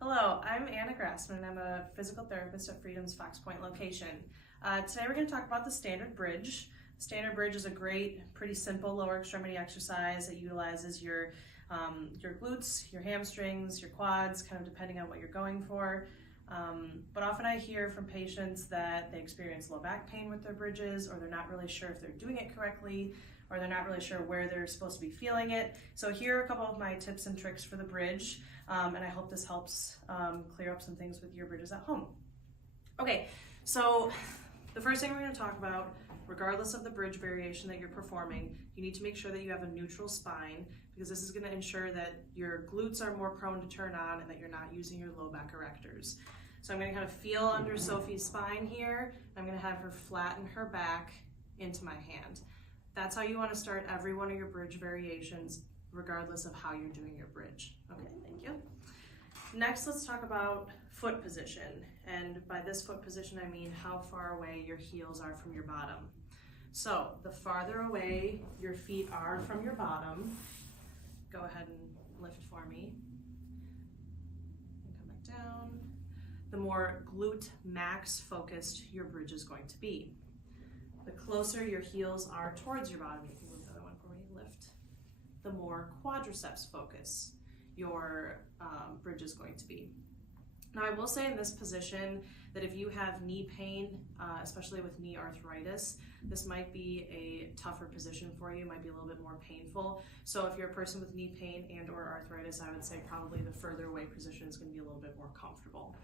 Hello, I'm Anna Grassman and I'm a physical therapist at Freedom's Fox Point location. Today we're going to talk about the standard bridge. The standard bridge is a great, pretty simple lower extremity exercise that utilizes your glutes, your hamstrings, your quads, kind of depending on what you're going for. But often I hear from patients that they experience low back pain with their bridges, or they're not really sure if they're doing it correctly, or they're not really sure where they're supposed to be feeling it. So here are a couple of my tips and tricks for the bridge, and I hope this helps clear up some things with your bridges at home. Okay, so the first thing we're going to talk about, regardless of the bridge variation that you're performing, you need to make sure that you have a neutral spine, because this is going to ensure that your glutes are more prone to turn on and that you're not using your low back erectors. So I'm going to kind of feel under Sophie's spine here. I'm going to have her flatten her back into my hand. That's how you want to start every one of your bridge variations, regardless of how you're doing your bridge. Okay, thank you. Next, let's talk about foot position. And by this foot position, I mean how far away your heels are from your bottom. So the farther away your feet are from your bottom, go ahead and lift for me. And come back down. The more glute max focused your bridge is going to be. The closer your heels are towards your bottom, you can move the other one for me, lift, the more quadriceps focus your bridge is going to be. Now I will say in this position that if you have knee pain, especially with knee arthritis, this might be a tougher position for you, might be a little bit more painful. So if you're a person with knee pain and or arthritis, I would say probably the further away position is going to be a little bit more comfortable.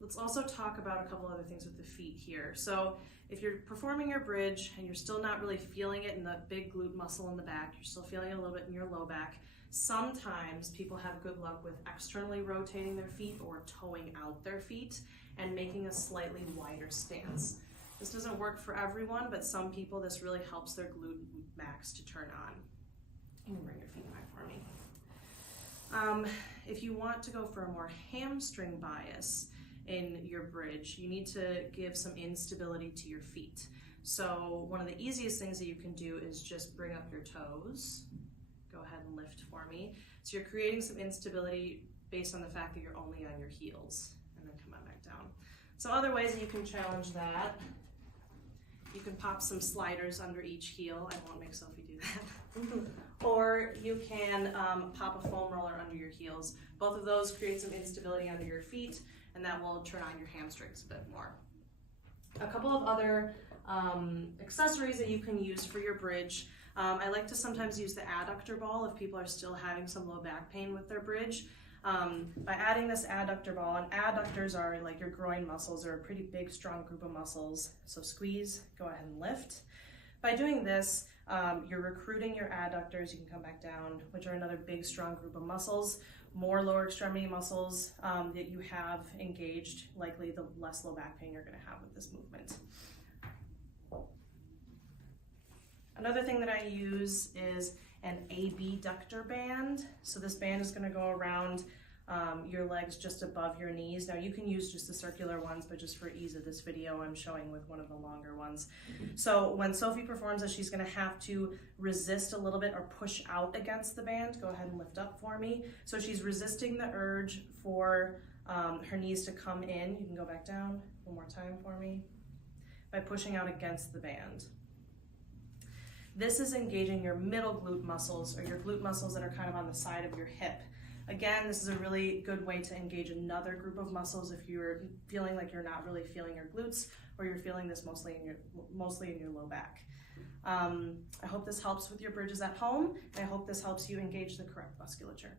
Let's also talk about a couple other things with the feet here. So if you're performing your bridge and you're still not really feeling it in the big glute muscle in the back, you're still feeling it a little bit in your low back, sometimes people have good luck with externally rotating their feet or toeing out their feet and making a slightly wider stance. This doesn't work for everyone, but some people this really helps their glute max to turn on. You can bring your feet back for me. If you want to go for a more hamstring bias in your bridge, you need to give some instability to your feet. So one of the easiest things that you can do is just bring up your toes. Go ahead and lift for me. So you're creating some instability based on the fact that you're only on your heels, and then come on back down. Some other ways that you can challenge that, you can pop some sliders under each heel. I won't make Sophie do that. Or you can pop a foam roller under your heels. Both of those create some instability under your feet, and that will turn on your hamstrings a bit more. A couple of other accessories that you can use for your bridge. I like to sometimes use the adductor ball if people are still having some low back pain with their bridge. By adding this adductor ball, and adductors are like your groin muscles, are a pretty big, strong group of muscles. So squeeze, go ahead and lift. By doing this, you're recruiting your adductors, you can come back down, which are another big, strong group of muscles. More lower extremity muscles that you have engaged, likely the less low back pain you're going to have with this movement. Another thing that I use is an abductor band. So this band is going to go around your legs just above your knees. Now you can use just the circular ones, but just for ease of this video, I'm showing with one of the longer ones. So when Sophie performs this, she's going to have to resist a little bit or push out against the band. Go ahead and lift up for me. So she's resisting the urge for her knees to come in. You can go back down one more time for me by pushing out against the band. This is engaging your middle glute muscles, or your glute muscles that are kind of on the side of your hip. Again, this is a really good way to engage another group of muscles if you're feeling like you're not really feeling your glutes, or you're feeling this mostly in your low back. I hope this helps with your bridges at home, and I hope this helps you engage the correct musculature.